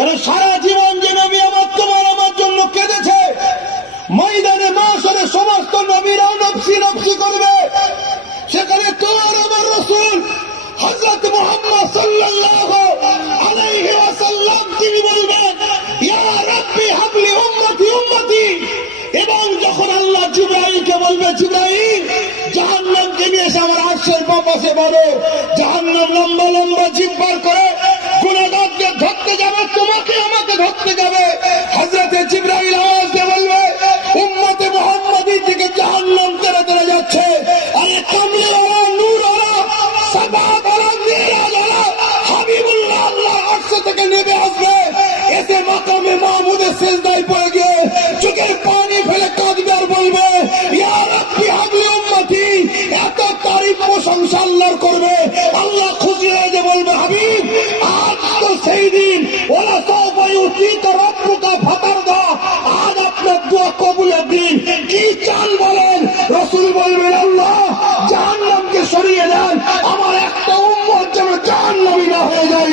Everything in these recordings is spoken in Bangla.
কেন সারা জীবন যে নবী আমার তোমার আমার জন্য কেঁদেছে? ময়দানে মাসরে সমস্ত নবীরাও নফসি নফসি করবে। সেখানে তোমার আমার রসুল হজরত মোহাম্মদ সাল্লাল্লাহু আলাইহি ওয়াসাল্লাম তিনি বলবেন, ইয়া রাব্বি হাবলি উম্মতি উম্মতি। এবং যখন আল্লাহ জিব্রাইলকে বলবে, জিব্রাইল, জাহান্নামকে নিয়ে এসে আমার আশ্রয় পাশে বলো জাহান্নাম লম্বা লম্বা তোমাকে আমাকে ধরতে যাবে। হজরতে জিব্রাহিল আওয়াজ দিয়ে বলবে, উম্মতে মোহাম্মদী থেকে জাহান্নাম তেরে তেরে যাচ্ছে। আরে কামলে ওরা নূর ওরা সাবাত ওরা মিরাজ ওরা হাবিবুল্লাহ আল্লাহ আরশ থেকে নেমে আসবে। এতে মাকামে মাহমুদের শেষদায় পড়ে আজ আপনার দোয়া কবুলের দিন কি চান বলেন? রসুল বলবেন, আল্লাহ, জাহান্নামকে সরিয়ে দেন। আমার একটা উম্মত যেন জাহান্নামী না হয়ে যায়।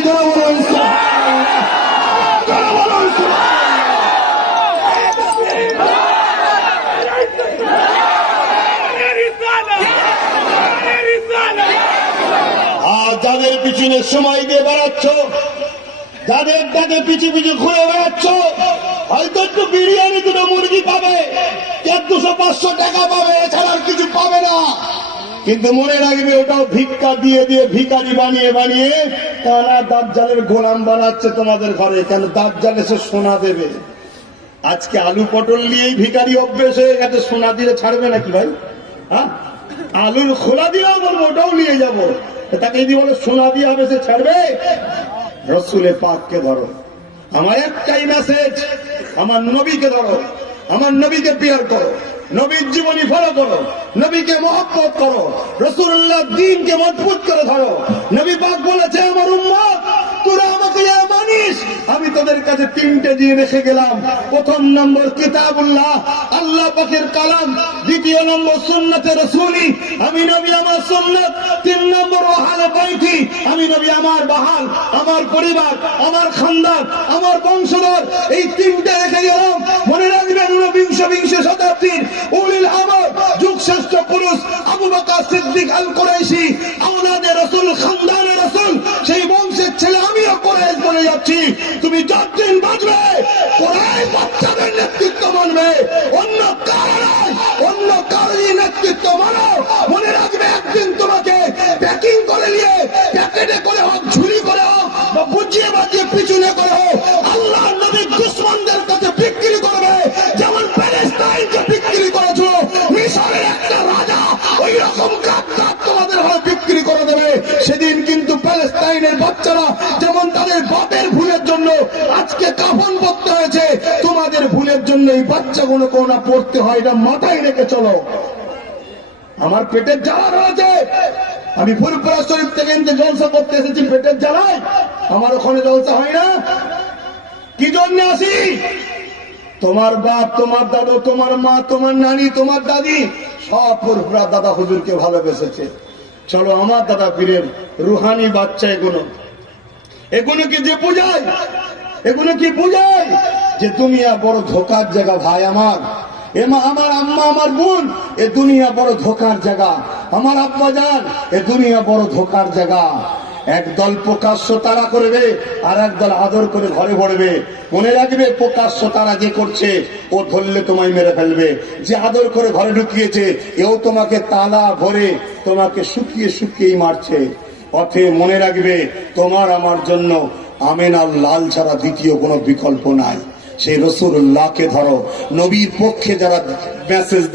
আর যাদের পিছনে সময় দিয়ে বেড়াচ্ছ যাদের তাদের পিছু পিছু ঘুরে বেড়াচ্ছ, হয়তো একটু বিরিয়ানি দুটো মুরগি পাবে দুশো পাঁচশো টাকা পাবে, এছাড়া কিছু পাবে না। কিন্তু মনে রাখবে, ওটাও ভিক্ষা দিয়ে দিয়ে ভিখারি বানিয়ে বানিয়ে কানা দাজ্জালের গোলাম বানাচ্ছে তোমাদের ঘরে, কেন দাজ্জাল সে সোনা দেবে? আজকে আলু পটল নিয়েই ভিখারি অভ্যেস হয়ে গেছে, সোনা দিলে ছাড়বে নাকি ভাই? হ্যাঁ? আলুর খোলা দিয়েও বলব, ওটাও নিয়ে যাব। তাকে যদি বলে সোনা দিয়ে হবে, সে ছাড়বে? রসুলে পাককে ধরো। আমার একটাই মেসেজ আমার নবীকে ধরো। আমার নবীকে পিয়ার করো। নবীর জীবনী ফলো করো। নবীকে মহব্বত করো। রসুল্লাহ দিনকে মজবুত করে ধরো। নবী পাক বলেছে, আমার উম্মত, তোরা আমি তোদের কাছে তিনটে দিয়ে রেখে গেলাম। প্রথম নম্বর কিতাবুল্লাহ, আল্লাহ পাকের কালাম। দ্বিতীয় নম্বর সুন্নতে রসুলি, আমি নবী আমার সুন্নত। তিন নম্বর ওহাল বাইতি, আমি নবী আমার বাহাল, আমার পরিবার, আমার খানদান, আমার বংশধর। এই তিনটে রেখে গেলাম। মনে রাখবেন ঊনবিংশ বিংশ শতাব্দীর উলিল আমার যুগ শ্রেষ্ঠ পুরুষ, আবু বকর সিদ্দিক আল কুরাইশি যাচ্ছি তুমি যতদিন বাঁচবে কোরআশ বাচ্চাদের নেতৃত্ব মানবে। অন্য কারণ অন্য কারণই নেতৃত্ব মানো। মনে রাখবে একদিন তোমাকে প্যাকিং করে নিয়ে প্যাকেটে করে হোক ঝুলি করে হোক বুঝিয়ে বাজিয়ে পিছনে করে হোক আল্লাহ নবীর দুশ্মনদের কাছে বিক্রি করবে। যেমন প্যালেস্টাইনকে বিক্রি করেছিল মিশরের একটা রাজা ওই রকম গাদ্দার তোমাদের হয়ে বিক্রি করে দেবে। সেদিন কিন্তু প্যালেস্টাইনের বাচ্চারা যেমন তাদের জন্য আজকে কাফন পড়তে হয়েছে। তোমাদের ভুলের জন্য এই বাচ্চাগুলো কোনো না পড়তে হয়, এটা মাথায় রেখে চলো। আমার পেটের জ্বালা রয়েছে। আমি ফুলপুরা শরীফ থেকে এনতে জলসা করতে এসেছি পেটের জ্বালায়। আমার ওখানে জলসা হয় না। কি জন্য আসি? তোমার বাপ, তোমার দাদু, তোমার মা, তোমার নানি, তোমার দাদি, সব ফুরফুরা দাদা হুজুরকে ভালোবেসেছে। চলো আমার দাদা পীরের রুহানি বাচ্চা এগুলো। এগুলো কি যে বোঝায় এগুলো কি বুঝাই? যে দুনিয়া বড় ধোকার জায়গা ভাই আমার। এমা আমার আম্মা, আমার বোন, এ দুনিয়া বড় ধোকার জায়গা। আমার আব্বা যান, এ দুনিয়া বড় ধোকার জায়গা। একদল প্রকাশ্য তারা করবে, আর একদল আদর করে ঘরে ভরবে। মনে রাখবে, প্রকাশ্য তারা যে করছে, ও ধরলে তোমায় মেরে ফেলবে। যে আদর করে ঘরে ঢুকিয়েছে, এও তোমাকে তালা ভরে তোমাকে শুকিয়ে শুকিয়েই মারছে। পথে মনে রাখবে, তোমার আমার জন্য আমেন আর লাল ছাড়া দ্বিতীয় কোনো বিকল্প নাই। সেই রসুল্লাহকে ধরো, নবীর পক্ষে যারা মেসেজ